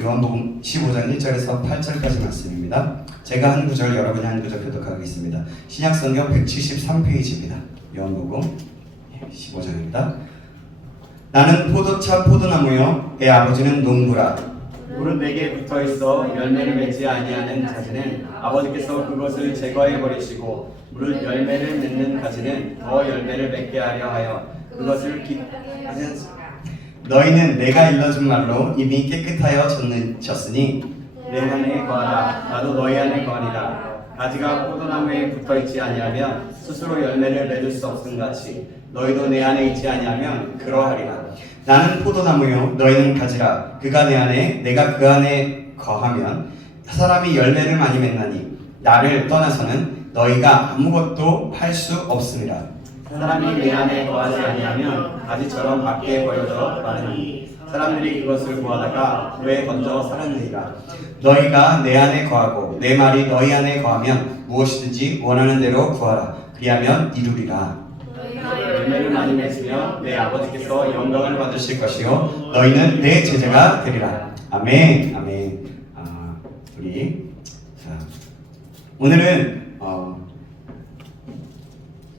요한복음 15장 1절에서 8절까지 말씀입니다. 제가 한 구절, 여러분이 한 구절 교독하겠습니다. 신약성경 173페이지입니다. 요한복음 15장입니다. 나는 포도차 포도나무요 내 아버지는 농부라. 무릇 내게 붙어있어 열매를 맺지 아니하는 가지는 아버지께서 그것을 제거해 버리시고 무릇 열매를 맺는 가지는 더 열매를 맺게 하려 하여 그것을 너희는 내가 일러준 말로 이미 깨끗하여 졌으니 내 안에 거하라. 나도 너희 안에 거하리라. 가지가 포도나무에 붙어있지 아니하면 스스로 열매를 맺을 수 없음같이 너희도 내 안에 있지 아니하면 그러하리라. 나는 포도나무요 너희는 가지라. 그가 내 안에 내가 그 안에 거하면 사람이 열매를 많이 맺나니 나를 떠나서는 너희가 아무것도 할 수 없음이라. 사람이 내 안에 거하지 아니하면 가지처럼 밖에 버려져 마르니 사람들이 그것을 구하다가 물에 던져 살았느니라. 너희가 내 안에 거하고 내 말이 너희 안에 거하면 무엇이든지 원하는 대로 구하라. 그리하면 이루리라. 열매를 많이 맺으며 내 아버지께서 영광을 받으실 것이요 너희는 내 제자가 되리라. 아멘. 아멘. 우리 오늘은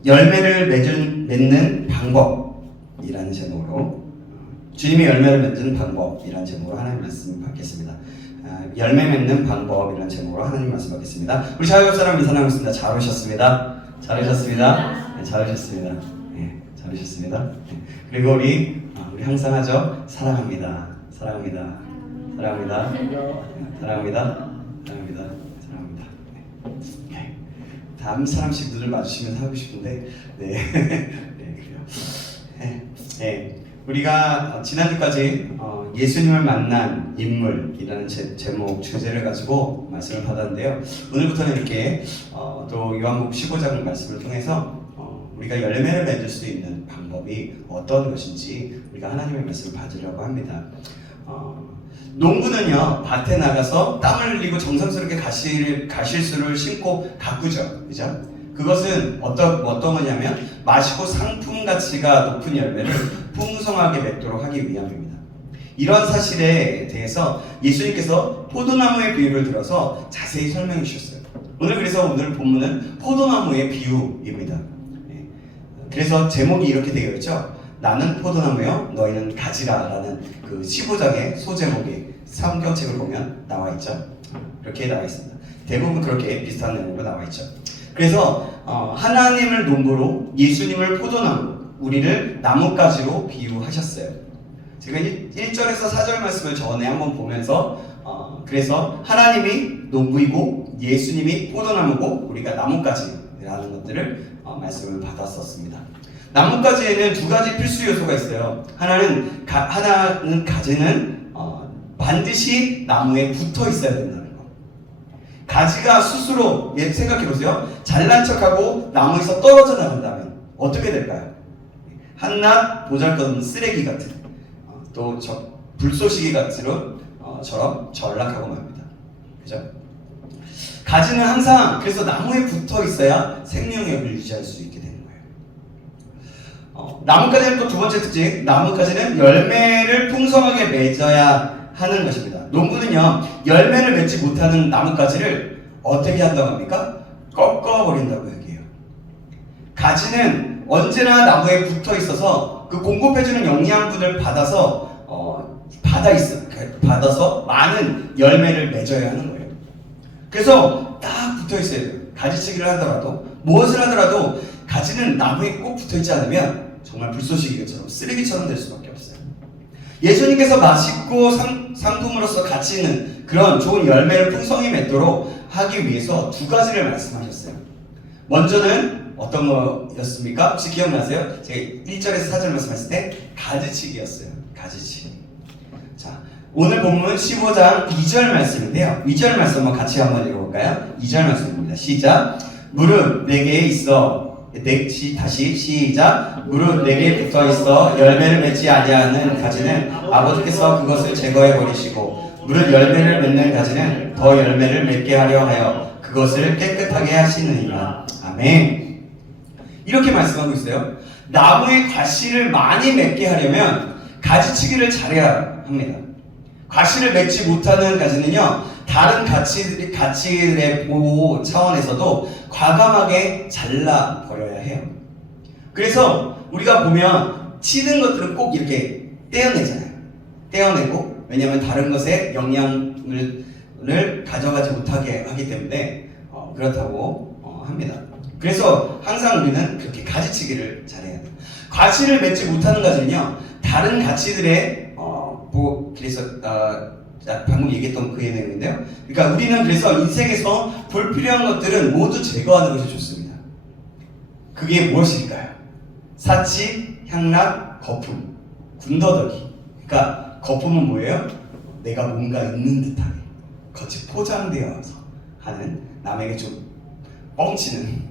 열매를 맺는 방법이라는 제목으로 주님의 열매를 맺는 방법이라는 제목으로 하나님 말씀 받겠습니다. 열매 맺는 방법이라는 제목으로 하나님 말씀 받겠습니다. 우리 자유롭 사람 인사 나누겠습니다. 잘 오셨습니다. 잘 오셨습니다. 네, 잘 오셨습니다. 네, 잘 오셨습니다. 네. 그리고 우리 항상 하죠. 사랑합니다. 사랑합니다. 사랑합니다. 사랑합니다. 사랑합니다. 사랑합니다. 네. 다음 사람씩 눈을 마주치면서 하고 싶은데, 네, 네 그래요. 네, 네. 우리가 지난주까지 예수님을 만난 인물이라는 제목 주제를 가지고 말씀을 받았는데요. 오늘부터는 이렇게 또 요한복음 15장 말씀을 통해서 우리가 열매를 맺을 수 있는 방법이 어떤 것인지 우리가 하나님의 말씀을 받으려고 합니다. 농부는요 밭에 나가서 땀을 흘리고 정성스럽게 가실수를 심고 가꾸죠, 그죠? 그것은 어떤 거냐면 맛있고 상품 가치가 높은 열매를 풍성하게 맺도록 하기 위함입니다. 이런 사실에 대해서 예수님께서 포도나무의 비유를 들어서 자세히 설명해 주셨어요. 오늘 본문은 포도나무의 비유입니다. 그래서 제목이 이렇게 되어 있죠. 나는 포도나무요 너희는 가지라라는 그 15장의 소제목이 성경책을 보면 나와 있죠. 이렇게 나와 있습니다. 대부분 그렇게 비슷한 내용으로 나와 있죠. 그래서 하나님을 농부로 예수님을 포도나무, 우리를 나뭇가지로 비유하셨어요. 제가 1절에서 4절 말씀을 전에 한번 보면서 그래서 하나님이 농부이고 예수님이 포도나무고 우리가 나뭇가지라는 것들을 말씀을 받았었습니다. 나뭇가지에는 두 가지 필수 요소가 있어요. 하나는 가지는 반드시 나무에 붙어 있어야 된다는 거. 가지가 스스로 생각해 보세요. 잘난 척하고 나무에서 떨어져 나간다면 어떻게 될까요? 한낱 보잘것없는 쓰레기 같은 또 불쏘시개 처럼 전락하고 맙니다. 그죠? 가지는 항상 그래서 나무에 붙어 있어야 생명력을 유지할 수 있게 되는 거예요. 나뭇가지는 또 두 번째 특징, 나뭇가지는 열매를 풍성하게 맺어야 하는 것입니다. 농부는요 열매를 맺지 못하는 나뭇가지를 어떻게 한다고 합니까? 꺾어버린다고 얘기해요. 가지는 언제나 나무에 붙어 있어서 그 공급해주는 영양분을 받아서 많은 열매를 맺어야 하는 거예요. 그래서 딱 붙어 있어야 돼요. 가지치기를 하더라도 무엇을 하더라도 가지는 나무에 꼭 붙어 있지 않으면 정말 불쏘시개처럼 쓰레기처럼 될 수밖에 없어요. 예수님께서 맛있고 상품으로서 가치 있는 그런 좋은 열매를 풍성히 맺도록 하기 위해서 두 가지를 말씀하셨어요. 먼저는 어떤 거였습니까? 혹시 기억나세요? 제가 1절에서 4절 말씀했을 때 가지치기였어요. 가지치기. 자, 오늘 본문은 15장 2절 말씀인데요. 2절 말씀 한번 같이 한번 읽어볼까요? 2절 말씀입니다. 시작. 무릇 내게 있어 다시 시작. 무릇 내게 붙어있어 열매를 맺지 아니하는 가지는 아버지께서 그것을 제거해 버리시고 무릇 열매를 맺는 가지는 더 열매를 맺게 하려 하여 그것을 깨끗하게 하시느니라. 아멘. 이렇게 말씀하고 있어요. 나무의 가시를 많이 맺게 하려면 가지치기를 잘해야 합니다. 가시를 맺지 못하는 가지는요, 다른 가치들의 보호 차원에서도 과감하게 잘라버려야 해요. 그래서 우리가 보면 치는 것들은 꼭 이렇게 떼어내잖아요. 떼어내고, 왜냐하면 다른 것에 영향을 가져가지 못하게 하기 때문에 그렇다고 합니다. 그래서 항상 우리는 그렇게 가지치기를 잘해야 돼요. 가치를 맺지 못하는 가지는요, 다른 가치들의 그래서 방금 얘기했던 그 내용인데요. 그러니까 우리는 그래서 인생에서 불필요한 것들은 모두 제거하는 것이 좋습니다. 그게 무엇일까요? 사치, 향락, 거품, 군더더기. 그러니까 거품은 뭐예요? 내가 뭔가 있는 듯하게 겉이 포장되어서 하는, 남에게 좀 뻥치는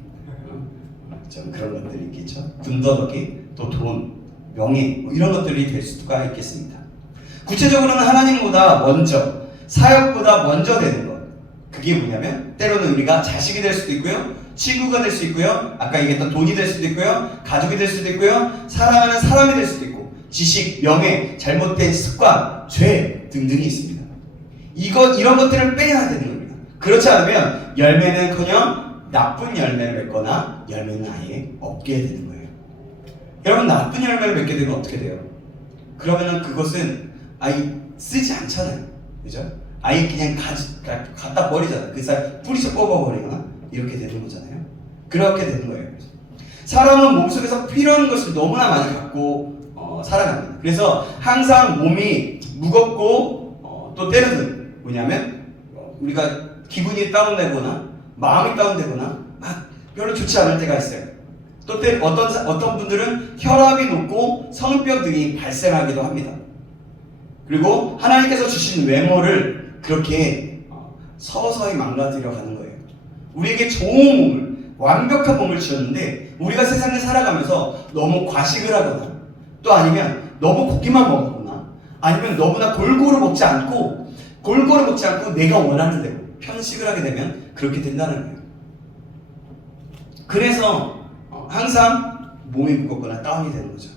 좀 그런 것들이 있겠죠. 군더더기, 또 돈, 명예, 뭐 이런 것들이 될 수가 있겠습니다. 구체적으로는 하나님보다 먼저, 사역보다 먼저 되는 것. 그게 뭐냐면 때로는 우리가 자식이 될 수도 있고요, 친구가 될 수 있고요, 아까 얘기했던 돈이 될 수도 있고요, 가족이 될 수도 있고요, 사랑하는 사람이 될 수도 있고, 지식, 명예, 잘못된 습관, 죄 등등이 있습니다. 이런 것들을 빼야 되는 겁니다. 그렇지 않으면 열매는커녕 나쁜 열매를 맺거나 열매는 아예 없게 되는 거예요. 여러분, 나쁜 열매를 맺게 되면 어떻게 돼요? 그러면은 그것은 아예 쓰지 않잖아요. 그죠? 아예 그냥 갖다 버리잖아요. 그 사람 뿌리쳐 뽑아버리거나 이렇게 되는 거잖아요. 그렇게 되는 거예요. 사람은 몸속에서 필요한 것을 너무나 많이 갖고 살아갑니다. 그래서 항상 몸이 무겁고 또 때로는 뭐냐면 우리가 기분이 다운되거나 마음이 다운되거나 별로 좋지 않을 때가 있어요. 또 어떤 분들은 혈압이 높고 성병 등이 발생하기도 합니다. 그리고 하나님께서 주신 외모를 그렇게 서서히 망가뜨려 가는 거예요. 우리에게 좋은 몸을, 완벽한 몸을 주셨는데 우리가 세상을 살아가면서 너무 과식을 하거나, 또 아니면 너무 고기만 먹거나, 아니면 너무나 골고루 먹지 않고 내가 원하는 대로 편식을 하게 되면 그렇게 된다는 거예요. 그래서 항상 몸이 무겁거나 다운이 되는 거죠.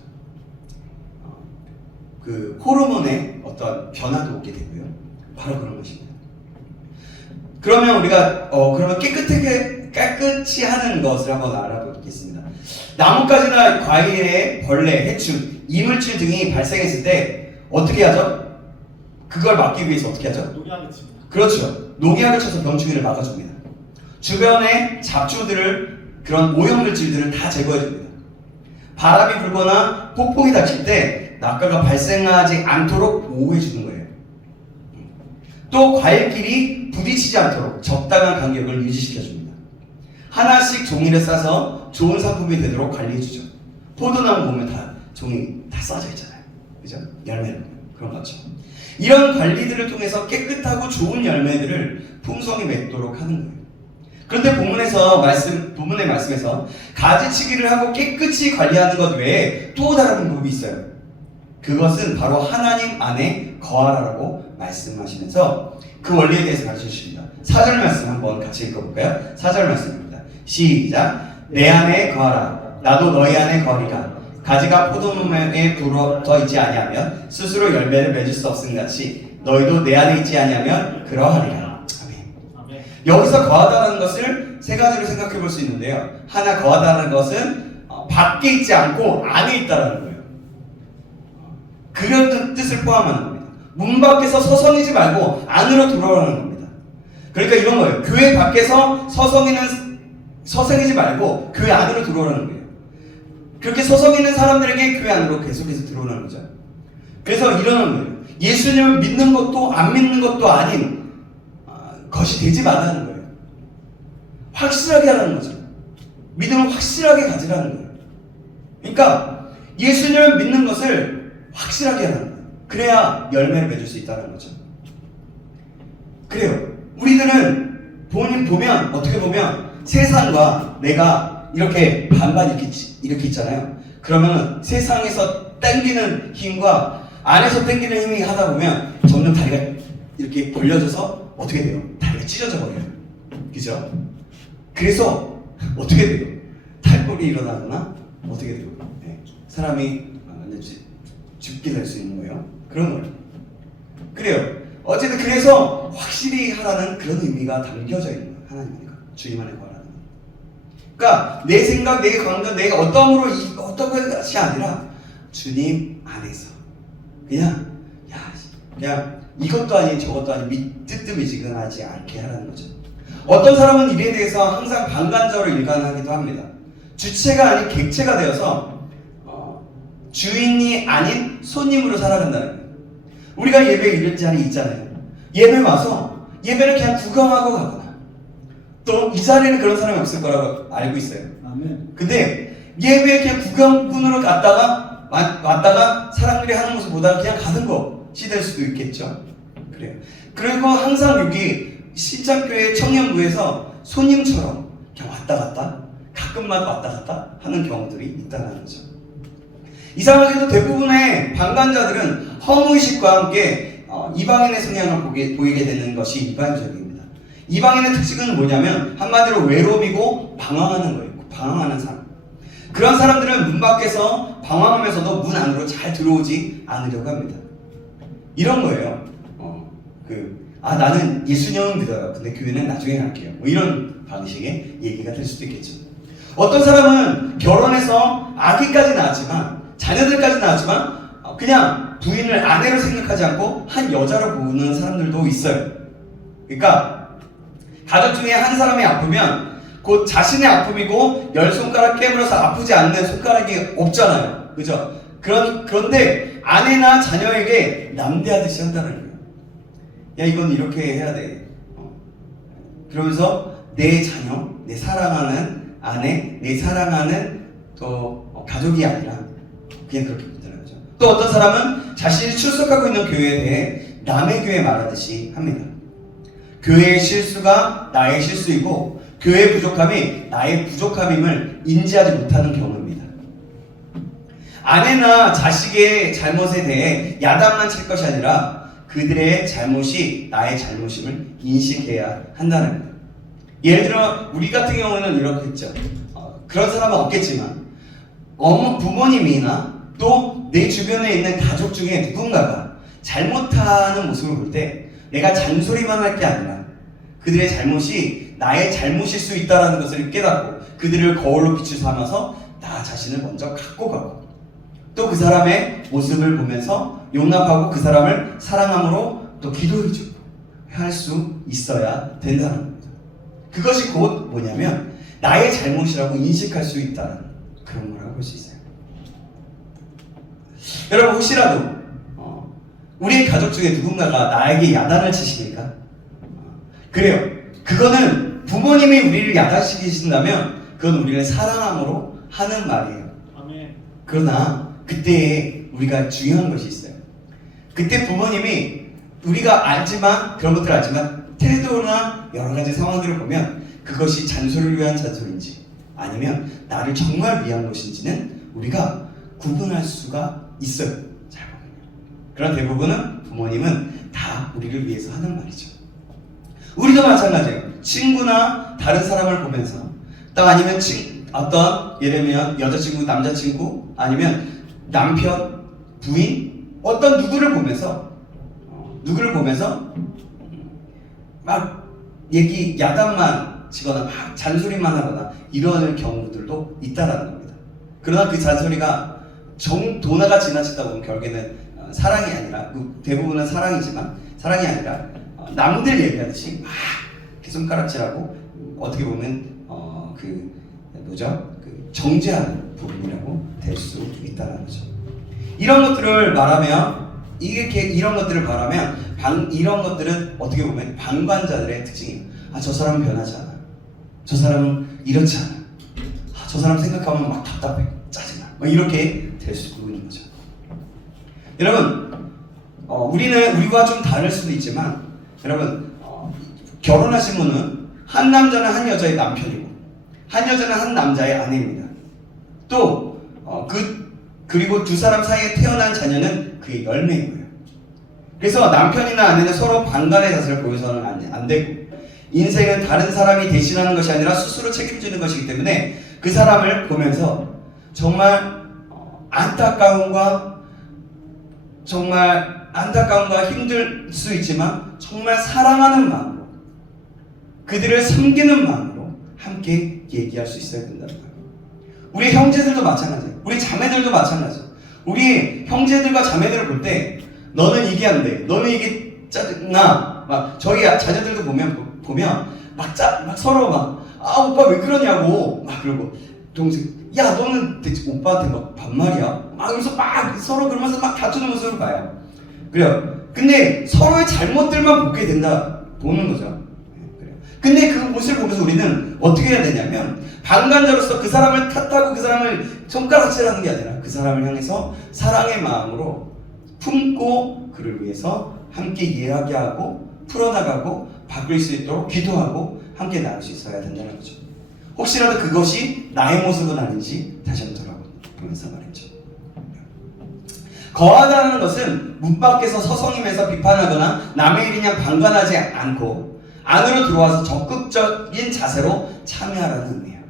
그 호르몬의 어떤 변화도 오게 되고요. 바로 그런 것입니다. 그러면 우리가 그러면 깨끗이 하는 것을 한번 알아보겠습니다. 나뭇가지나 과일에 벌레, 해충, 이물질 등이 발생했을 때 어떻게 하죠? 그걸 막기 위해서 어떻게 하죠? 농약을 칩니다. 그렇죠. 농약을 쳐서 병충해를 막아줍니다. 주변의 잡초들을, 그런 오염물질들을 다 제거해줍니다. 바람이 불거나 폭풍이 닥칠 때 낙과가 발생하지 않도록 보호해주는 거예요. 또 과일끼리 부딪히지 않도록 적당한 간격을 유지시켜줍니다. 하나씩 종이를 싸서 좋은 상품이 되도록 관리해주죠. 포도나무 보면 다 종이 다 싸져 있잖아요. 그죠? 열매를 그런 거죠. 이런 관리들을 통해서 깨끗하고 좋은 열매들을 풍성히 맺도록 하는 거예요. 그런데 본문의 말씀에서 가지치기를 하고 깨끗이 관리하는 것 외에 또 다른 방법이 있어요. 그것은 바로 하나님 안에 거하라고 말씀하시면서 그 원리에 대해서 가르쳐 주십니다. 4절 말씀 한번 같이 읽어볼까요? 4절 말씀입니다. 시작. 내 안에 거하라. 나도 너희 안에 거하리라. 가지가 포도나무에 불어져 있지 아니하면 스스로 열매를 맺을 수 없음같이 너희도 내 안에 있지 아니하면 그러하리라. 아멘. 여기서 거하다라는 것을 세 가지로 생각해 볼 수 있는데요. 하나, 거하다라는 것은 밖에 있지 않고 안에 있다라는 거예요. 그런 뜻을 포함하는 겁니다. 문 밖에서 서성이지 말고 안으로 들어오라는 겁니다. 그러니까 이런 거예요. 교회 밖에서 서성이지 말고 교회 안으로 들어오라는 거예요. 그렇게 서성이는 사람들에게 교회 안으로 계속해서 들어오는 거죠. 그래서 이러는 거예요. 예수님을 믿는 것도 안 믿는 것도 아닌 것이 되지 말라는 거예요. 확실하게 하라는 거죠. 믿음을 확실하게 가지라는 거예요. 그러니까 예수님을 믿는 것을 확실하게 하는 거예요. 그래야 열매를 맺을 수 있다는 거죠. 그래요. 우리들은 보면 어떻게 보면 세상과 내가 이렇게 반반 이렇게 있잖아요. 그러면 세상에서 당기는 힘과 안에서 당기는 힘이 하다 보면 점점 다리가 이렇게 벌려져서 어떻게 돼요? 다리가 찢어져 버려요. 그죠? 그래서 어떻게 돼요? 탈골이 일어나거나 어떻게 돼요? 네. 사람이 죽게 될 수 있는 거예요. 그런 거예요. 그래요. 그래서 확실히 하라는 그런 의미가 담겨져 있는 거예요. 하나님이니까 주님 안에 거하라는. 그러니까 내 생각, 내 감정, 내가 어떠함으로 어떤 것이 아니라 주님 안에서 그냥 이것도 아닌 저것도 아닌 뜨뜻미지근하지 않게 하라는 거죠. 어떤 사람은 이에 대해서 항상 방관자로 일관하기도 합니다. 주체가 아닌 객체가 되어서 주인이 아닌 손님으로 살아간다는 거예요. 우리가 예배 이런 자리 있잖아요. 예배 와서 예배를 그냥 구경하고 가거나 또 이 자리에는 그런 사람이 없을 거라고 알고 있어요. 아멘. 근데 예배에 그냥 구경꾼으로 왔다가 사람들이 하는 모습 보다가 그냥 가는 것이 될 수도 있겠죠. 그래요. 그리고 항상 여기 신창교회 청년부에서 손님처럼 그냥 왔다 갔다 가끔마다 왔다 갔다 하는 경우들이 있다는 거죠. 이상하게도 대부분의 방관자들은 허무의식과 함께 이방인의 성향을 보이게 되는 것이 일반적입니다. 이방인의 특징은 뭐냐면 한마디로 외로움이고 방황하는 거예요. 방황하는 사람. 그런 사람들은 문 밖에서 방황하면서도 문 안으로 잘 들어오지 않으려고 합니다. 이런 거예요. 나는 예수님은 믿어요. 근데 교회는 나중에 갈게요. 뭐 이런 방식의 얘기가 될 수도 있겠죠. 어떤 사람은 결혼해서 아기까지 낳았지만 자녀들까지 낳았지만 그냥 부인을 아내로 생각하지 않고 한 여자로 보는 사람들도 있어요. 그러니까 가족 중에 한 사람이 아프면 곧 자신의 아픔이고 열 손가락 깨물어서 아프지 않는 손가락이 없잖아요. 그죠? 그런데 아내나 자녀에게 남대하듯이 한다는 거예요. 야, 이건 이렇게 해야 돼. 그러면서 내 자녀, 내 사랑하는 아내, 내 사랑하는 또 가족이 아니라 그냥 그렇게 본다는 거죠. 또 어떤 사람은 자신이 출석하고 있는 교회에 대해 남의 교회 말하듯이 합니다. 교회의 실수가 나의 실수이고 교회의 부족함이 나의 부족함임을 인지하지 못하는 경우입니다. 아내나 자식의 잘못에 대해 야단만 칠 것이 아니라 그들의 잘못이 나의 잘못임을 인식해야 한다는 거예요. 예를 들어 우리 같은 경우는 이렇겠죠. 그런 사람은 없겠지만 부모님이나 또 내 주변에 있는 가족 중에 누군가가 잘못하는 모습을 볼 때 내가 잔소리만 할 게 아니라 그들의 잘못이 나의 잘못일 수 있다는 것을 깨닫고 그들을 거울로 빛을 삼아서 나 자신을 먼저 갖고 가고 또 그 사람의 모습을 보면서 용납하고 그 사람을 사랑함으로 또 기도해주고 할 수 있어야 된다는 겁니다. 그것이 곧 뭐냐면 나의 잘못이라고 인식할 수 있다는 그런 거라고 볼 수 있어요. 여러분 혹시라도 우리의 가족 중에 누군가가 나에게 야단을 치십니까? 그래요. 그거는 부모님이 우리를 야단시키신다면 그건 우리를 사랑함으로 하는 말이에요. 아멘. 그러나 그때 우리가 중요한 것이 있어요. 그때 부모님이 우리가 알지만 그런 것들을 알지만 태도나 여러 가지 상황들을 보면 그것이 잔소리를 위한 잔소리인지 아니면 나를 정말 위한 것인지는 우리가 구분할 수가 있어요. 잘 보면. 그런 대부분은 부모님은 다 우리를 위해서 하는 말이죠. 우리도 마찬가지예요. 친구나 다른 사람을 보면서 또 아니면 어떤 예를 들면 여자친구, 남자친구 아니면 남편, 부인 어떤 누구를 보면서 막 야단만 치거나 막 잔소리만 하거나 이런 경우들도 있다라는 겁니다. 그러나 그 잔소리가 도나가 지나치다 보면 결국에는 사랑이 아니라 대부분은 사랑이지만 사랑이 아니라 남들 얘기하듯이 막 이렇게 손가락질하고 어떻게 보면 정죄하는 부분이라고 될 수 있다는 거죠. 이런 것들을 말하면 이런 것들은 어떻게 보면 방관자들의 특징이에요. 저 사람은 변하지 않아. 저 사람은 이렇지 않아. 저 사람 생각하면 막 답답해. 짜증나. 막 이렇게 될 수 있는 거죠. 여러분, 우리와 좀 다를 수도 있지만, 여러분, 결혼하신 분은 한 남자는 한 여자의 남편이고, 한 여자는 한 남자의 아내입니다. 또, 그리고 두 사람 사이에 태어난 자녀는 그의 열매인 거예요. 그래서 남편이나 아내는 서로 방관의 자세를 보여서는 안 되고, 인생은 다른 사람이 대신하는 것이 아니라 스스로 책임지는 것이기 때문에 그 사람을 보면서 정말 안타까움과 정말 안타까움과 힘들 수 있지만 정말 사랑하는 마음으로 그들을 섬기는 마음으로 함께 얘기할 수 있어야 된다는 거예요. 우리 형제들도 마찬가지예요. 우리 자매들도 마찬가지예요. 우리 형제들과 자매들을 볼 때 너는 이게 안 돼. 너는 이게 짜증나. 막 저희 자녀들도 보면 막 서로 아 오빠 왜 그러냐고 막 그러고 동생 야 너는 대체 오빠한테 막 반말이야. 막 그러면서 막 서로 그러면서 막 다투는 모습을 봐요. 그래요. 근데 서로의 잘못들만 보는 거죠. 그래요. 근데 그 모습을 보면서 우리는 어떻게 해야 되냐면 방관자로서 그 사람을 탓하고 그 사람을 손가락질하는 게 아니라 그 사람을 향해서 사랑의 마음으로 품고 그를 위해서 함께 이야기하고 풀어나가고 바꿀 수 있도록 기도하고 함께 나갈 수 있어야 된다는 거죠. 혹시라도 그것이 나의 모습은 아닌지 다시 한번 돌아보면서 말했죠. 거하다는 것은 문 밖에서 서성이면서 비판하거나 남의 일이냐 방관하지 않고 안으로 들어와서 적극적인 자세로 참여하라는 의미예요.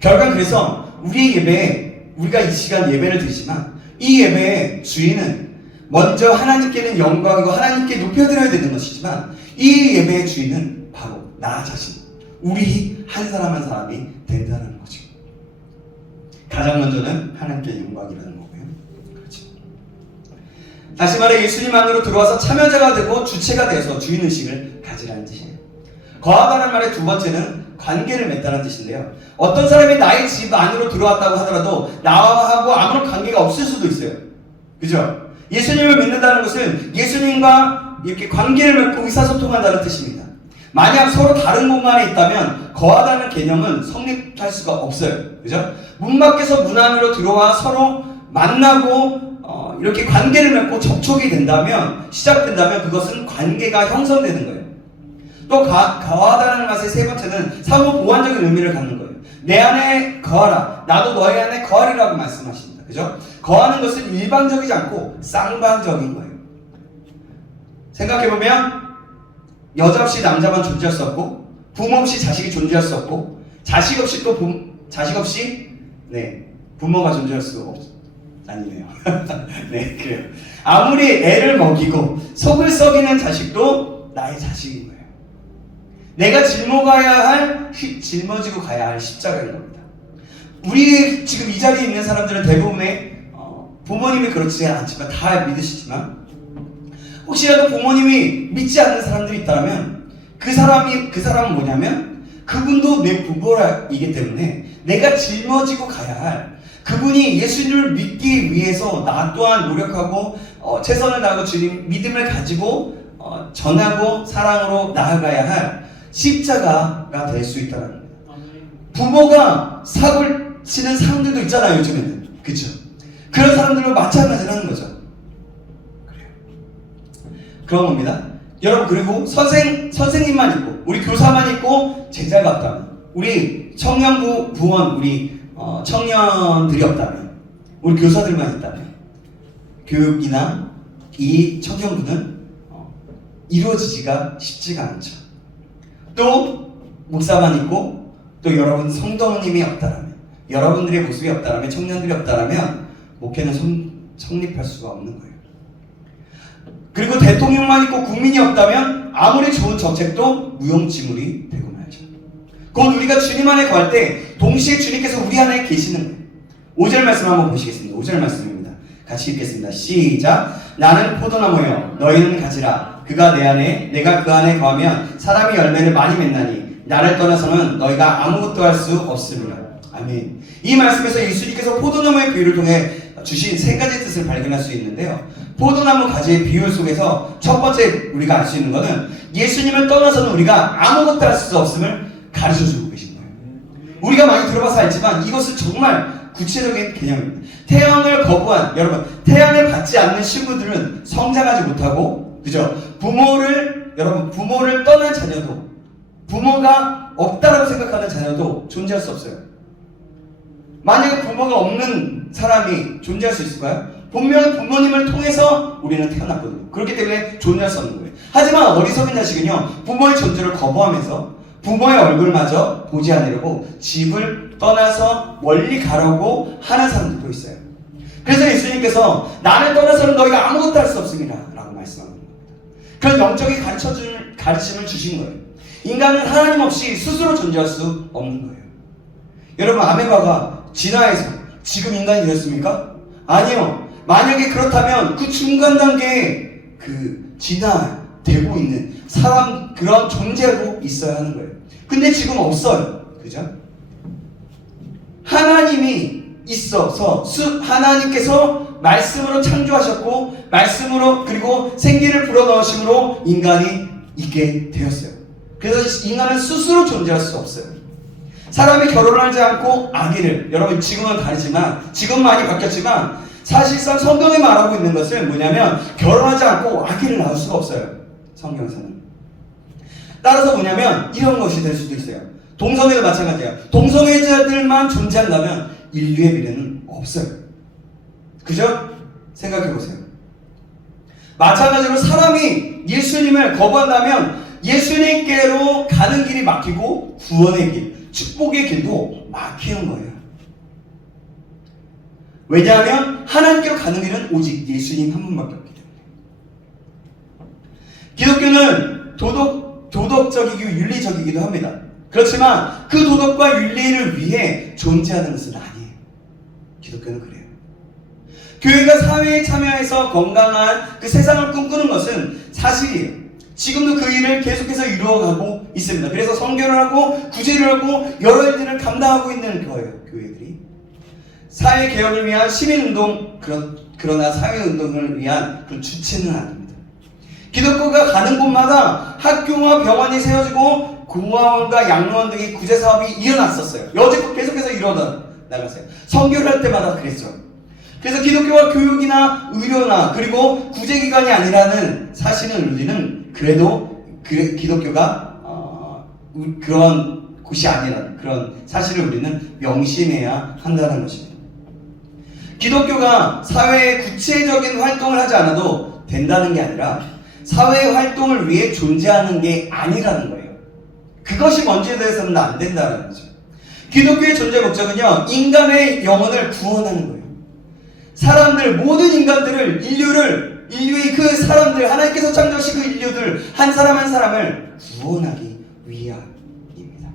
결국 그래서 우리의 예배에 우리가 이 시간 예배를 드리지만 이 예배의 주인은 먼저 하나님께는 영광이고 하나님께 높여드려야 되는 것이지만 이 예배의 주인은 바로 나 자신, 우리 한 사람 한 사람이 된다는 거죠. 가장 먼저는 하나님께 영광이라는 거고요. 그렇죠. 다시 말해 예수님 안으로 들어와서 참여자가 되고 주체가 되어서 주인의식을 가지라는 뜻이에요. 거하다는 말의 두 번째는 관계를 맺다는 뜻인데요. 어떤 사람이 나의 집 안으로 들어왔다고 하더라도 나하고 아무런 관계가 없을 수도 있어요. 그죠? 예수님을 믿는다는 것은 예수님과 이렇게 관계를 맺고 의사소통한다는 뜻입니다. 만약 서로 다른 공간에 있다면 거하다는 개념은 성립할 수가 없어요. 그죠? 문 밖에서 문 안으로 들어와 서로 만나고 이렇게 관계를 맺고 접촉이 된다면 시작된다면 그것은 관계가 형성되는 거예요. 또 거하다는 것의 세 번째는 상호 보완적인 의미를 갖는 거예요. 내 안에 거하라. 나도 너희 안에 거하리라고 말씀하십니다. 그죠? 거하는 것은 일방적이지 않고 쌍방적인 거예요. 생각해보면 여자 없이 남자만 존재할 수 없고 부모 없이 자식이 존재할 수 없고 자식 없이 부모가 존재할 수 아니네요. 네, 그래요. 아무리 애를 먹이고 속을 썩이는 자식도 나의 자식인 거예요. 내가 짊어지고 가야 할 십자가인 겁니다. 우리 지금 이 자리에 있는 사람들은 대부분의 부모님이 그렇지 않지만 다 믿으시지만 혹시라도 부모님이 믿지 않는 사람들이 있다면 그 사람은 뭐냐면 그분도 내 부모이기 때문에 내가 짊어지고 가야 할 그분이 예수님을 믿기 위해서 나 또한 노력하고 최선을 다하고 주님 믿음을 가지고 전하고 사랑으로 나아가야 할 십자가가 될 수 있다는 겁니다. 부모가 사고를 치는 사람들도 있잖아요, 요즘에는. 그쵸? 그런 사람들도 마찬가지라는 거죠. 그래요. 그런 겁니다. 여러분, 그리고 선생님만 있고, 우리 교사만 있고, 제자가 없다면, 우리 부원, 우리 청년들이 없다면, 우리 교사들만 있다면, 교육이나 이 청년부는 이루어지기가 쉽지가 않죠. 또 목사만 있고 또 여러분 성도님이 없다라면 여러분들의 모습이 없다라면 청년들이 없다라면 목회는 성립할 수가 없는 거예요. 그리고 대통령만 있고 국민이 없다면 아무리 좋은 정책도 무용지물이 되고 말죠. 곧 우리가 주님 안에 거할 때 동시에 주님께서 우리 안에 계시는 거예요. 5절 말씀 한번 보시겠습니다. 5절 말씀입니다. 같이 읽겠습니다. 시작. 나는 포도나무여 너희는 가지라. 그가 내 안에 내가 그 안에 거하면 사람이 열매를 많이 맺나니 나를 떠나서는 너희가 아무것도 할 수 없습니다. 아멘. 이 말씀에서 예수님께서 포도나무의 비유를 통해 주신 세 가지 뜻을 발견할 수 있는데요. 포도나무 가지의 비유 속에서 첫 번째 우리가 알 수 있는 것은 예수님을 떠나서는 우리가 아무것도 할 수 없음을 가르쳐주고 계신 거예요. 우리가 많이 들어봐서 알지만 이것은 정말 구체적인 개념입니다. 태양을 거부한 여러분, 태양을 받지 않는 친구들은 성장하지 못하고 그죠? 부모를 떠난 자녀도 부모가 없다라고 생각하는 자녀도 존재할 수 없어요. 만약에 부모가 없는 사람이 존재할 수 있을까요? 분명히 부모님을 통해서 우리는 태어났거든요. 그렇기 때문에 존재할 수 없는 거예요. 하지만 어리석은 자식은요, 부모의 존재를 거부하면서 부모의 얼굴마저 보지 않으려고 집을 떠나서 멀리 가려고 하는 사람들도 있어요. 그래서 예수님께서 나를 떠나서는 너희가 아무것도 할 수 없습니다 라고 말씀하는 겁니다. 그런 영적인 가르침을 주신 거예요. 인간은 하나님 없이 스스로 존재할 수 없는 거예요. 여러분, 아메바가 진화해서 지금 인간이 되었습니까? 아니요. 만약에 그렇다면 그 중간 단계에 그 진화되고 있는 사람, 그런 존재로 있어야 하는 거예요. 근데 지금 없어요. 그죠? 하나님이 있어서 하나님께서 말씀으로 창조하셨고 말씀으로 그리고 생기를 불어넣으심으로 인간이 있게 되었어요. 그래서 인간은 스스로 존재할 수 없어요. 사람이 결혼하지 않고 아기를, 여러분 지금은 다르지만 지금 많이 바뀌었지만 사실상 성경이 말하고 있는 것은 뭐냐면 결혼하지 않고 아기를 낳을 수가 없어요. 성경에서는. 따라서 뭐냐면 이런 것이 될 수도 있어요. 동성애도 마찬가지예요. 동성애자들만 존재한다면 인류의 미래는 없어요. 그죠? 생각해보세요. 마찬가지로 사람이 예수님을 거부한다면 예수님께로 가는 길이 막히고 구원의 길, 축복의 길도 막히는 거예요. 왜냐하면 하나님께로 가는 길은 오직 예수님 한 분밖에 없기 때문에. 기독교는 도덕적이고 윤리적이기도 합니다. 그렇지만 그 도덕과 윤리를 위해 존재하는 것은 아니에요. 기독교는 그래요. 교회가 사회에 참여해서 건강한 그 세상을 꿈꾸는 것은 사실이에요. 지금도 그 일을 계속해서 이루어가고 있습니다. 그래서 선교를 하고 구제를 하고 여러 일들을 감당하고 있는 거예요. 교회들이. 사회개혁을 위한 시민운동, 그러나 사회운동을 위한 그런 주체는 아닙니다. 기독교가 가는 곳마다 학교와 병원이 세워지고 고아원과 양로원 등의 구제사업이 일어났었어요. 여지껏 계속해서 일어나갔어요. 선교를 할 때마다 그랬죠. 그래서 기독교가 교육이나 의료나 그리고 구제기관이 아니라는 사실은 우리는 그래도 기독교가 그런 곳이 아니라는 그런 사실을 우리는 명심해야 한다는 것입니다. 기독교가 사회에 구체적인 활동을 하지 않아도 된다는 게 아니라 사회 활동을 위해 존재하는 게 아니라는 거예요. 그것이 뭔지에 대해서는 안 된다는 거죠. 기독교의 존재 목적은요, 인간의 영혼을 구원하는 거예요. 사람들, 모든 인간들을, 인류의 그 사람들, 하나님께서 창조하신 그 인류들, 한 사람 한 사람을 구원하기 위함입니다.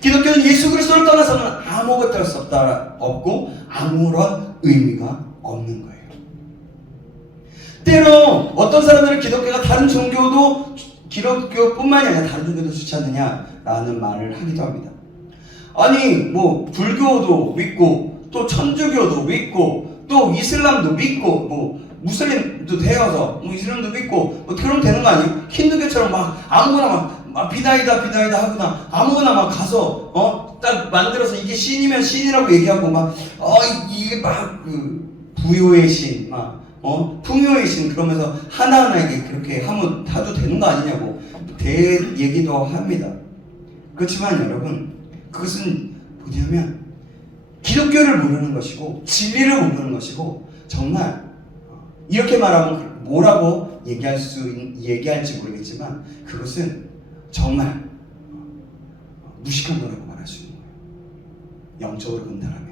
기독교는 예수 그리스도를 떠나서는 아무것도 할 수 없고 아무런 의미가 없는 거예요. 때로 어떤 사람들은 기독교가 다른 종교도 기독교뿐만이 아니라 다른 종교도 좋지 않느냐라는 말을 하기도 합니다. 아니 뭐 불교도 믿고 또 천주교도 믿고 또 이슬람도 믿고 뭐 무슬림도 되어서 뭐 이슬람도 믿고 뭐 그러면 되는 거 아니에요? 힌두교처럼 막 아무거나 막 비다이다 하구나 아무거나 막 가서 딱 만들어서 이게 신이면 신이라고 얘기하고 막 이게 막 그 부요의 신 막 풍요의 신 그러면서 하나하나에게 그렇게 하면 타도 되는 거 아니냐고 얘기도 합니다. 그렇지만 여러분 그것은 뭐냐면 기독교를 모르는 것이고 진리를 모르는 것이고 정말 이렇게 말하면 뭐라고 얘기할지 모르겠지만 그것은 정말 무식한 거라고 말할 수 있는 거예요. 영적으로 본다라면.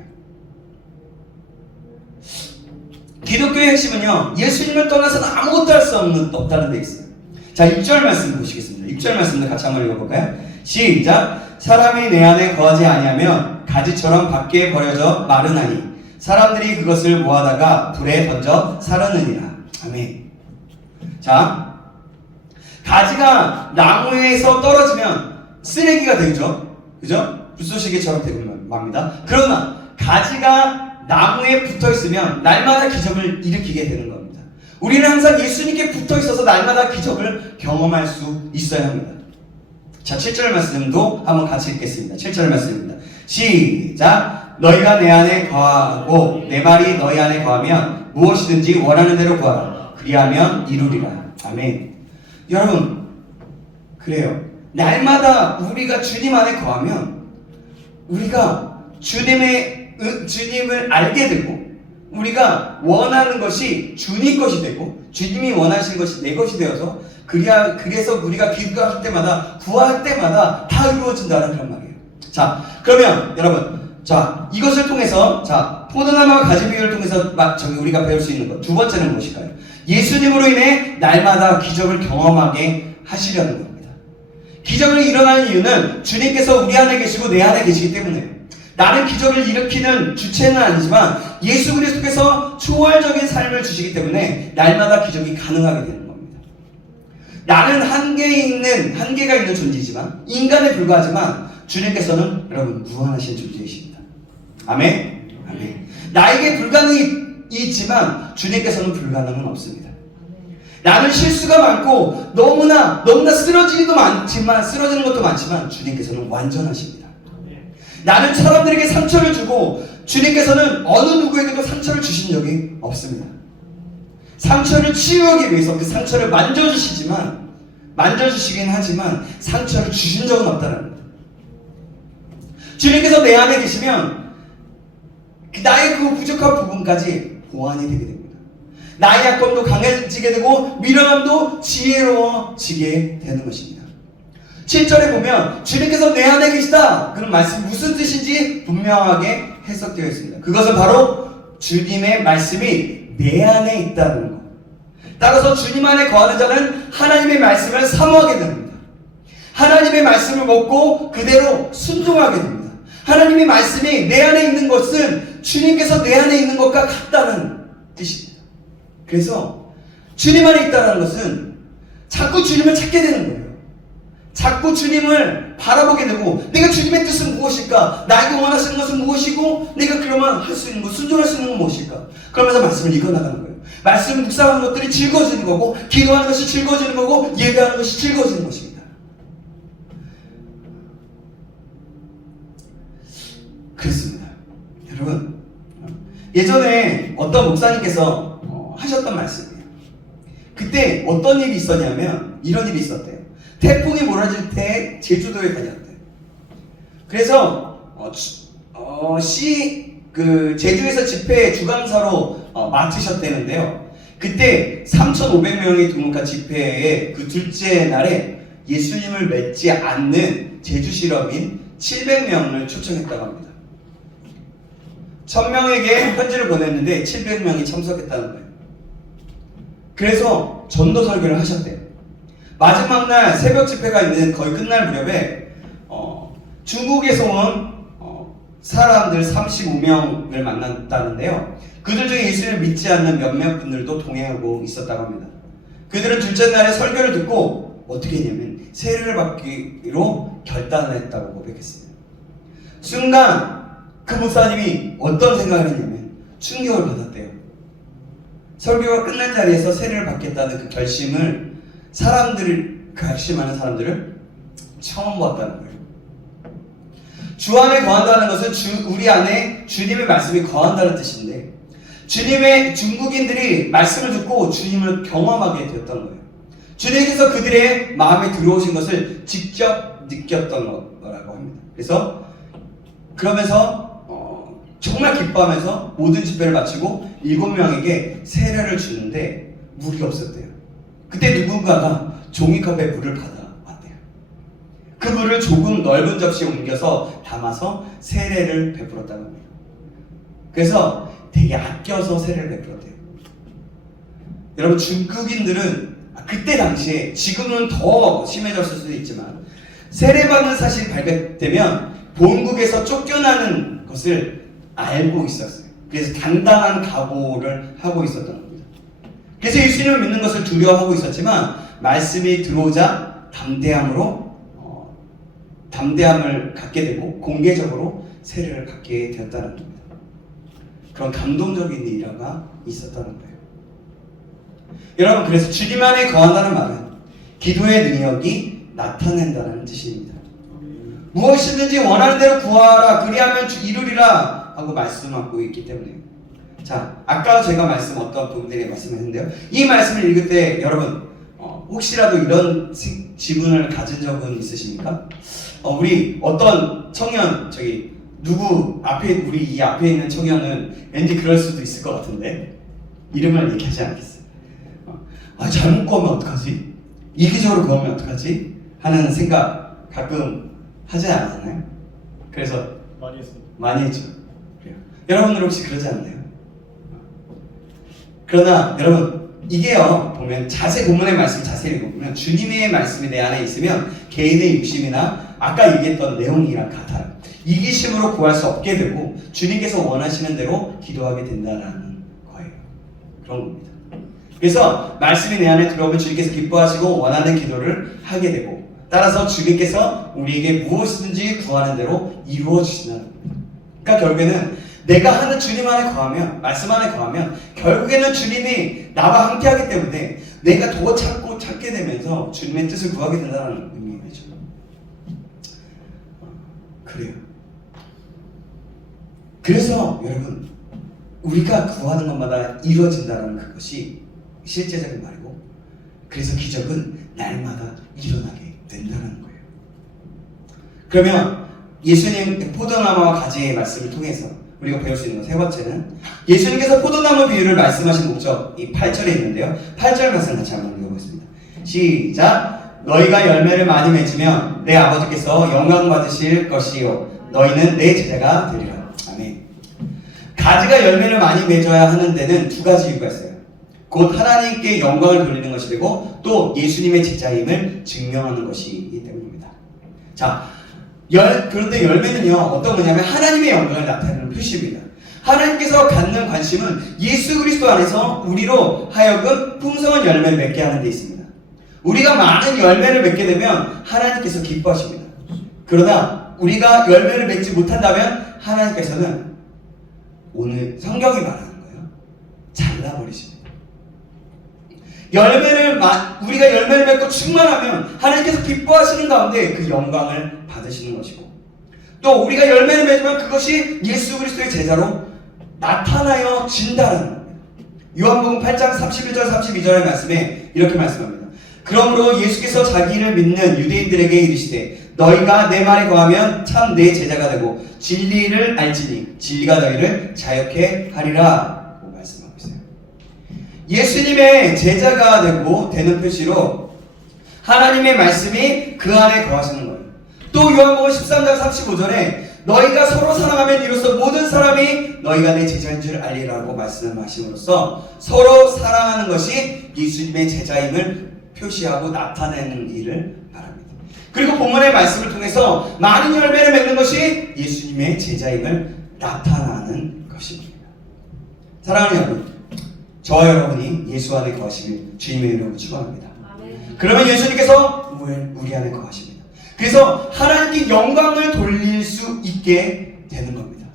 기독교의 핵심은요, 예수님을 떠나서는 아무것도 할 수 없다는 데 있어요. 자, 6절 말씀 보시겠습니다. 6절 말씀도 같이 한번 읽어볼까요? 시작! 사람이 내 안에 거하지 아니하면 가지처럼 밖에 버려져 마르나니 사람들이 그것을 모아다가 불에 던져 사르느니라. 아멘. 자, 가지가 나무에서 떨어지면 쓰레기가 되죠. 그죠? 불쏘시개처럼 되는 말입니다. 그러나 가지가 나무에 붙어있으면 날마다 기적을 일으키게 되는 겁니다. 우리는 항상 예수님께 붙어있어서 날마다 기적을 경험할 수 있어야 합니다. 자, 7절 말씀도 한번 같이 읽겠습니다. 7절 말씀입니다. 시작! 너희가 내 안에 거하고 내 말이 너희 안에 거하면 무엇이든지 원하는 대로 구하라. 그리하면 이루리라. 아멘. 여러분, 그래요. 날마다 우리가 주님 안에 거하면 우리가 주님을 알게 되고 우리가 원하는 것이 주님 것이 되고 주님이 원하시는 것이 내 것이 되어서 그래서 우리가 기도할 때마다 구할 때마다 다 이루어진다는 그런 말이에요. 자, 그러면 여러분 자, 이것을 통해서, 자, 포도나무와 가지 비유를 통해서 우리가 배울 수 있는 것. 두 번째는 무엇일까요? 예수님으로 인해 날마다 기적을 경험하게 하시려는 겁니다. 기적을 일어나는 이유는 주님께서 우리 안에 계시고 내 안에 계시기 때문에, 나는 기적을 일으키는 주체는 아니지만 예수 그리스도께서 초월적인 삶을 주시기 때문에 날마다 기적이 가능하게 되는 겁니다. 나는 한계가 있는 존재이지만, 인간에 불과하지만 주님께서는 여러분 무한하신 존재이십니다. 아멘? 아멘. 나에게 불가능이 있지만 주님께서는 불가능은 없습니다. 나는 실수가 많고 너무나 쓰러지는 것도 많지만 주님께서는 완전하십니다. 나는 사람들에게 상처를 주고 주님께서는 어느 누구에게도 상처를 주신 적이 없습니다. 상처를 치유하기 위해서 그 상처를 만져주시긴 하지만 상처를 주신 적은 없다는 겁니다. 주님께서 내 안에 계시면 나의 그 부족한 부분까지 보완이 되게 됩니다. 나의 약점도 강해지게 되고 미련함도 지혜로워지게 되는 것입니다. 7절에 보면 주님께서 내 안에 계시다, 그런 말씀이 무슨 뜻인지 분명하게 해석되어 있습니다. 그것은 바로 주님의 말씀이 내 안에 있다는 것. 따라서 주님 안에 거하는 자는 하나님의 말씀을 사모하게 됩니다. 하나님의 말씀을 먹고 그대로 순종하게 됩니다. 하나님의 말씀이 내 안에 있는 것은 주님께서 내 안에 있는 것과 같다는 뜻입니다. 그래서 주님 안에 있다는 것은 자꾸 주님을 찾게 되는 거예요. 자꾸 주님을 바라보게 되고, 내가 주님의 뜻은 무엇일까? 나에게 원하시는 것은 무엇이고, 내가 그러면 할 수 있는 것, 순종할 수 있는 건 무엇일까? 그러면서 말씀을 읽어나가는 거예요. 말씀을 묵상하는 것들이 즐거워지는 거고, 기도하는 것이 즐거워지는 거고, 예배하는 것이 즐거워지는 것입니다. 그렇습니다. 여러분, 예전에 어떤 목사님께서 하셨던 말씀이에요. 그때 어떤 일이 있었냐면 이런 일이 있었대요. 태풍이 몰아칠 때 제주도에 다녔대요. 그래서 제주에서 집회 주강사로 맡으셨다는데요. 그때 3,500명이 등록한 집회의 그 둘째 날에 예수님을 믿지 않는 제주 실업인 700명을 초청했다고 합니다. 1000명에게 편지를 보냈는데 700명이 참석했다는 거예요. 그래서 전도 설교를 하셨대요. 마지막 날 새벽 집회가 있는 거의 끝날 무렵에 중국에서 온 사람들 35명을 만났다는데요. 그들 중에 예수를 믿지 않는 몇몇 분들도 동행하고 있었다고 합니다. 그들은 둘째 날에 설교를 듣고 어떻게 했냐면 세례를 받기로 결단했다고 고백했습니다. 순간 그 목사님이 어떤 생각을 했냐면 충격을 받았대요. 설교가 끝난 자리에서 세례를 받겠다는 그 결심을 결심하는 사람들을 처음 보았다는 거예요. 주 안에 거한다는 것은 우리 안에 주님의 말씀이 거한다는 뜻인데, 주님의 중국인들이 말씀을 듣고 주님을 경험하게 되었던 거예요. 주님께서 그들의 마음에 들어오신 것을 직접 느꼈던 거라고 합니다. 그러면서 정말 기뻐하면서 모든 집회를 마치고 7명에게 세례를 주는데 물이 없었대요. 그때 누군가가 종이컵에 물을 받아왔대요. 그 물을 조금 넓은 접시에 옮겨서 담아서 세례를 베풀었다고 합니다. 그래서 되게 아껴서 세례를 베풀었대요. 여러분, 중국인들은 그때 당시에, 지금은 더 심해졌을 수도 있지만, 세례받는 사실이 발견되면 본국에서 쫓겨나는 것을 알고 있었어요. 그래서 단단한 각오를 하고 있었던 겁니다. 그래서 예수님을 믿는 것을 두려워하고 있었지만 말씀이 들어오자 담대함을 갖게 되고 공개적으로 세례를 받게 되었다는 겁니다. 그런 감동적인 일화가 있었다는 거예요. 여러분, 그래서 주님 안에 거한다는 말은 기도의 능력이 나타낸다는 뜻입니다. 무엇이든지 원하는 대로 구하라, 그리하면 이루리라 하고 말씀하고 있기 때문에. 자, 아까 제가 어떤 부분들에 말씀했는데요. 이 말씀을 읽을 때 여러분 혹시라도 이런 지문을 가진 적은 있으십니까? 우리 어떤 청년, 우리 이 앞에 있는 청년은 왠지 그럴 수도 있을 것 같은데 이름을 얘기하지 않겠어요. 잘못 구하면 어떡하지? 이기적으로 구하면 어떡하지? 하는 생각 가끔 하지 않았나요? 그래서 많이 했습니다. 많이 했죠. 그래요. 여러분들 혹시 그러지 않나요? 그러나 여러분 이게요 보면 본문의 말씀 자세히 읽어보면 주님의 말씀이 내 안에 있으면 개인의 욕심이나 아까 얘기했던 내용이랑 같아요. 이기심으로 구할 수 없게 되고 주님께서 원하시는 대로 기도하게 된다라는 거예요. 그런 겁니다. 그래서 말씀이 내 안에 들어오면 주님께서 기뻐하시고 원하는 기도를 하게 되고 따라서 주님께서 우리에게 무엇이든지 구하는 대로 이루어 주신다는 겁니다. 그러니까 결국에는 내가 하는 주님 안에 거하면 말씀 안에 거하면 결국에는 주님이 나와 함께하기 때문에 내가 더 찾게 되면서 주님의 뜻을 구하게 된다는 의미죠. 그래요. 그래서 여러분 우리가 구하는 것마다 이루어진다는 그것이 실제적인 말이고 그래서 기적은 날마다 일어나게 된다는 거예요. 그러면 예수님 포도나무와 가지의 말씀을 통해서 우리가 배울 수 있는 세 번째는 예수님께서 포도나무 비유를 말씀하신 목적 이 8절에 있는데요. 8절 말씀 같이 한번 읽어보겠습니다. 시작! 너희가 열매를 많이 맺으면 내 아버지께서 영광 받으실 것이요 너희는 내 제자가 되리라. 아멘. 가지가 열매를 많이 맺어야 하는 데는 두 가지 이유가 있어요. 곧 하나님께 영광을 돌리는 것이 되고 또 예수님의 제자임을 증명하는 것이기 때문입니다. 자, 그런데 열매는요 어떤 거냐면 하나님의 영광을 나타내는 표시입니다. 하나님께서 갖는 관심은 예수 그리스도 안에서 우리로 하여금 풍성한 열매를 맺게 하는 데 있습니다. 우리가 많은 열매를 맺게 되면 하나님께서 기뻐하십니다. 그러나 우리가 열매를 맺지 못한다면 하나님께서는 오늘 성경이 말하는 거예요. 잘라버리십니다. 우리가 열매를 맺고 충만하면 하나님께서 기뻐하시는 가운데 그 영광을 받으시는 것이고 또 우리가 열매를 맺으면 그것이 예수 그리스도의 제자로 나타나여 진다라는 겁니다. 요한복음 8장 31절 32절의 말씀에 이렇게 말씀합니다. 그러므로 예수께서 자기를 믿는 유대인들에게 이르시되 너희가 내 말에 거하면 참 내 제자가 되고 진리를 알지니 진리가 너희를 자유케 하리라 라고 말씀하고 있어요. 예수님의 제자가 되는 표시로 하나님의 말씀이 그 안에 거하시는 거예요. 또 요한복음 13장 35절에 너희가 서로 사랑하면 이로써 모든 사람이 너희가 내 제자인 줄 알리라고 말씀하심으로써 서로 사랑하는 것이 예수님의 제자임을 표시하고 나타내는 일을 말합니다. 그리고 본문의 말씀을 통해서 많은 열매를 맺는 것이 예수님의 제자임을 나타나는 것입니다. 사랑하는 여러분, 저와 여러분이 예수 안에 거하시길 주님의 이름으로 축원합니다. 그러면 예수님께서 우리 안에 거하십니다. 그래서 하나님께 영광을 돌릴 수 있게 되는 겁니다.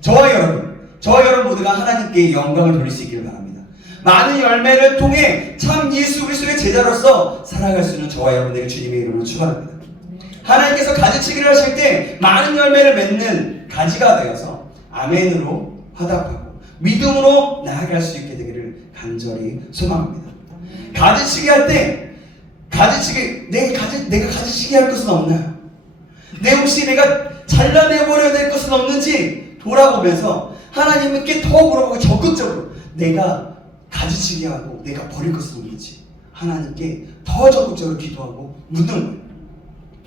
저와 여러분 모두가 하나님께 영광을 돌릴 수 있기를 바랍니다. 많은 열매를 통해 참 예수 그리스도의 제자로서 살아갈 수 있는 저와 여러분에게 주님의 이름으로 축원합니다. 하나님께서 가지치기를 하실 때 많은 열매를 맺는 가지가 되어서 아멘으로 화답하고 믿음으로 나아갈 수 있게 되기를 간절히 소망합니다. 가지치기 할 때 내가 가지치기 할 것은 없나요? 내 혹시 내가 잘라내버려야 될 것은 없는지 돌아보면서 하나님께 더 물어보고 적극적으로 내가 가지치기 하고 내가 버릴 것은 없는지 하나님께 더 적극적으로 기도하고 묻는 거예요.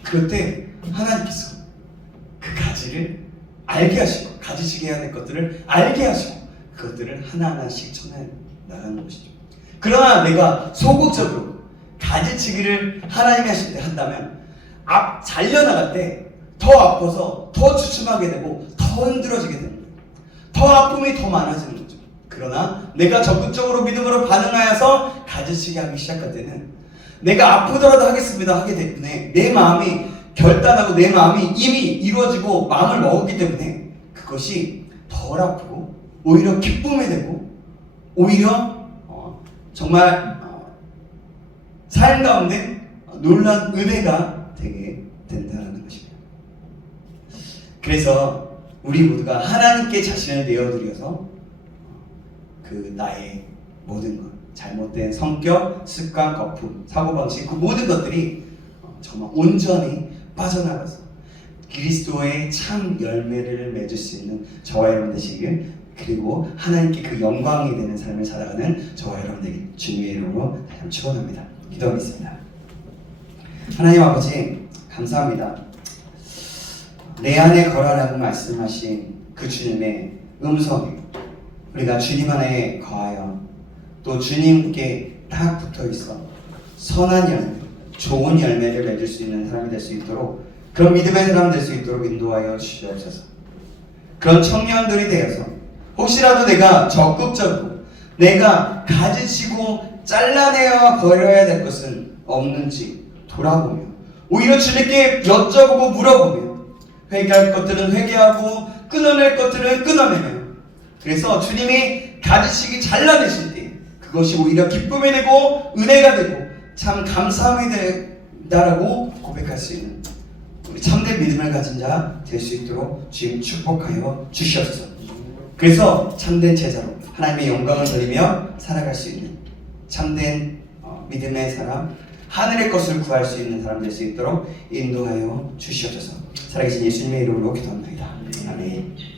그럴 때 하나님께서 그 가지를 알게 하시고 가지치기 해야 될 것들을 알게 하시고 그것들을 하나하나씩 쳐내 나가는 것이죠. 그러나 내가 소극적으로 가지치기를 하나님이 하실 때 한다면 잘려나갈 때 더 아파서 더 주춤하게 되고 더 힘들어지게 되는 거예요. 더 아픔이 더 많아지는 거죠. 그러나 내가 적극적으로 믿음으로 반응하여서 가지치기 하기 시작할 때는 내가 아프더라도 하겠습니다 하게 때문에 내 마음이 결단하고 내 마음이 이미 이루어지고 마음을 먹었기 때문에 그것이 덜 아프고 오히려 기쁨이 되고 오히려 정말 삶 가운데 놀란 은혜가 되게 된다는 것입니다. 그래서 우리 모두가 하나님께 자신을 내어드려서 그 나의 모든 것, 잘못된 성격, 습관, 거품, 사고방식 그 모든 것들이 정말 온전히 빠져나가서 그리스도의 참 열매를 맺을 수 있는 저와 여러분 되시길 그리고 하나님께 그 영광이 되는 삶을 살아가는 저와 여러분에게 주님의 이름으로 다시 축원합니다. 기도하겠습니다. 하나님 아버지 감사합니다. 내 안에 거하라고 말씀하신 그 주님의 음성에 우리가 주님 안에 거하여 또 주님께 딱 붙어 있어 선한 열매, 좋은 열매를 맺을 수 있는 사람이 될 수 있도록, 그런 믿음의 사람 될 수 있도록 인도하여 주시옵소서. 그런 청년들이 되어서 혹시라도 내가 적극적으로 내가 가지치고 잘라내어 버려야 될 것은 없는지 돌아보며 오히려 주님께 여쭤보고 물어보며 회개할 것들은 회개하고 끊어낼 것들은 끊어내며, 그래서 주님이 가지치기 잘라내실 때 그것이 오히려 기쁨이 되고 은혜가 되고 참 감사함이 된다라고 고백할 수 있는 우리 참된 믿음을 가진 자 될 수 있도록 주님 축복하여 주시옵소서. 그래서 참된 제자로 하나님의 영광을 돌리며 살아갈 수 있는 참된 믿음의 사람, 하늘의 것을 구할 수 있는 사람 될 수 있도록 인도하여 주시옵소서. 살아계신 예수님의 이름으로 기도합니다. 아멘.